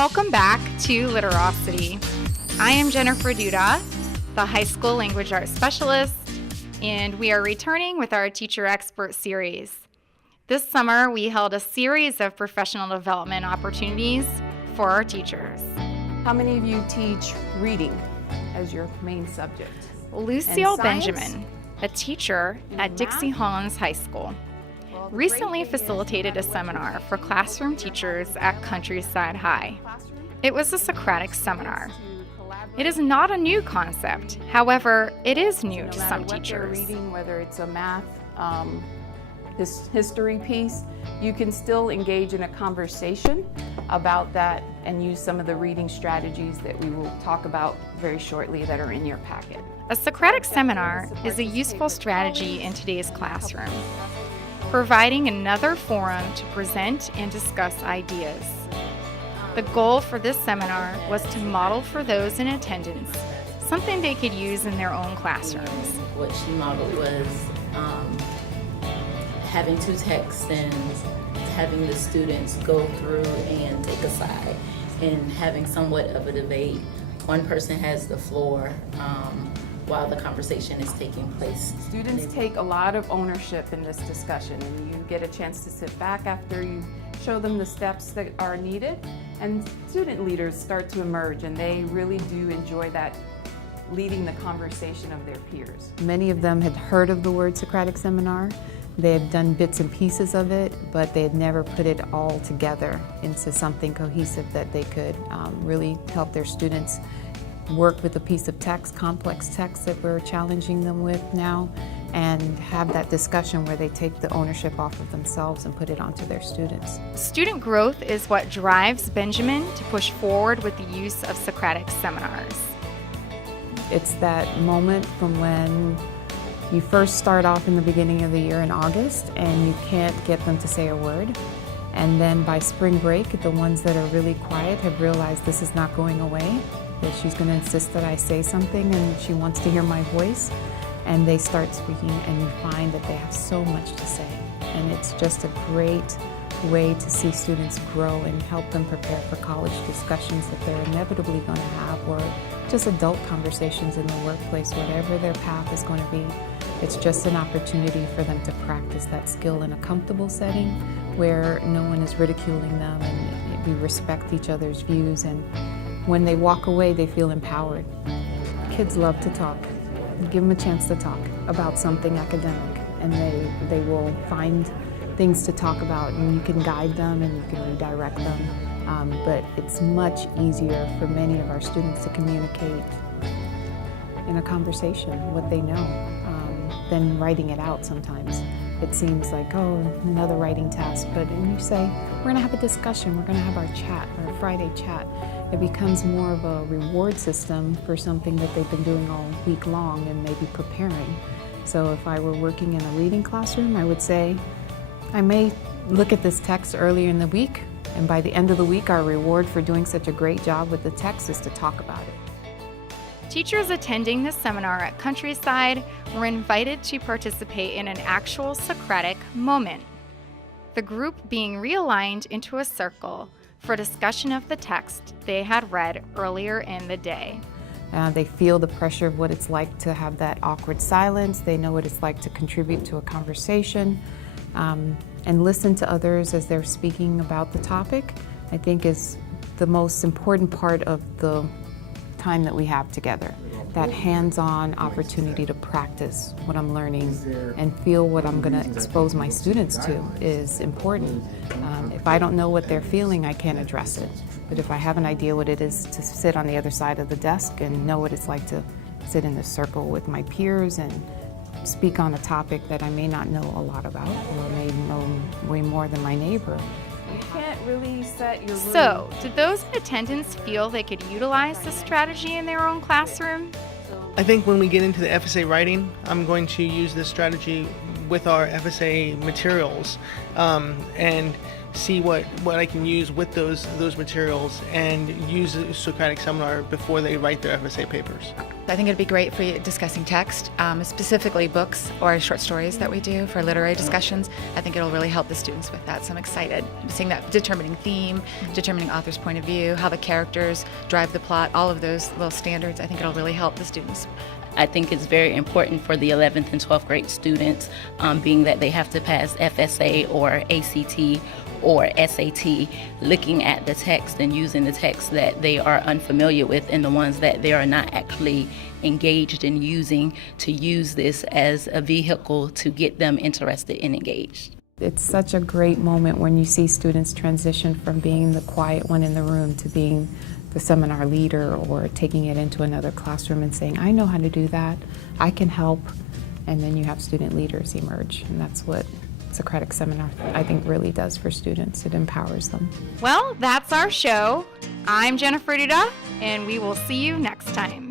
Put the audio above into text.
Welcome back to Literocity. I am Jennifer Duda, the High School Language Arts Specialist, and we are returning with our Teacher Expert Series. This summer, we held a series of professional development opportunities for our teachers. How many of you teach reading as your main subject? Lucille Benjamin, a teacher at Dixie Hollins High School, recently facilitated a seminar for classroom teachers at Countryside High. It was a Socratic Seminar. It is not a new concept. However, it is new to some teachers. Reading, whether it's a math, history piece, you can still engage in a conversation about that and use some of the reading strategies that we will talk about very shortly that are in your packet. A Socratic Seminar is a useful strategy in today's classroom, providing another forum to present and discuss ideas. The goal for this seminar was to model for those in attendance something they could use in their own classrooms. What she modeled was having two texts and having the students go through and take a side and having somewhat of a debate. One person has the floor while the conversation is taking place. Students take a lot of ownership in this discussion, and you get a chance to sit back after you show them the steps that are needed, and student leaders start to emerge, and they really do enjoy that, leading the conversation of their peers. Many of them had heard of the word Socratic Seminar. They had done bits and pieces of it, but they had never put it all together into something cohesive that they could really help their students work with a piece of text, complex text that we're challenging them with now, and have that discussion where they take the ownership off of themselves and put it onto their students. Student growth is what drives Benjamin to push forward with the use of Socratic seminars. It's that moment from when you first start off in the beginning of the year in August and you can't get them to say a word. And then by spring break, the ones that are really quiet have realized this is not going away, that she's going to insist that I say something and she wants to hear my voice. And they start speaking, and you find that they have so much to say. And it's just a great way to see students grow and help them prepare for college discussions that they're inevitably going to have, or just adult conversations in the workplace, whatever their path is going to be. It's just an opportunity for them to practice that skill in a comfortable setting where no one is ridiculing them and we respect each other's views, and when they walk away they feel empowered. Kids love to talk. Give them a chance to talk about something academic, and they will find things to talk about, and you can guide them and you can redirect them. But it's much easier for many of our students to communicate in a conversation what they know than writing it out sometimes. It seems like, oh, another writing task, but when you say, we're going to have a discussion, we're going to have our chat, our Friday chat, it becomes more of a reward system for something that they've been doing all week long and maybe preparing. So if I were working in a reading classroom, I would say, I may look at this text earlier in the week, and by the end of the week, our reward for doing such a great job with the text is to talk about it. Teachers attending this seminar at Countryside were invited to participate in an actual Socratic moment, the group being realigned into a circle for discussion of the text they had read earlier in the day. They feel the pressure of what it's like to have that awkward silence. They know what it's like to contribute to a conversation and listen to others as they're speaking about the topic, I think is the most important part of the time that we have together. That hands-on opportunity to practice what I'm learning and feel what I'm going to expose my students to is important. If I don't know what they're feeling, I can't address it. But if I have an idea what it is to sit on the other side of the desk and know what it's like to sit in the circle with my peers and speak on a topic that I may not know a lot about, or may know way more than my neighbor. You can't really set your room. So, did those in attendance feel they could utilize this strategy in their own classroom? I think when we get into the FSA writing, I'm going to use this strategy with our FSA materials and see what I can use with those materials and use the Socratic Seminar before they write their FSA papers. I think it'd be great for you discussing text, specifically books or short stories that we do for literary discussions. I think it'll really help the students with that, so I'm excited. Seeing that, determining theme, determining author's point of view, how the characters drive the plot, all of those little standards, I think it'll really help the students. I think it's very important for the 11th and 12th grade students, being that they have to pass FSA or ACT or SAT, looking at the text and using the text that they are unfamiliar with and the ones that they are not actually engaged in using, to use this as a vehicle to get them interested and engaged. It's such a great moment when you see students transition from being the quiet one in the room to being the seminar leader, or taking it into another classroom and saying, I know how to do that, I can help, and then you have student leaders emerge, and that's what Socratic Seminar, I think, really does for students. It empowers them. Well, that's our show. I'm Jennifer Duda, and we will see you next time.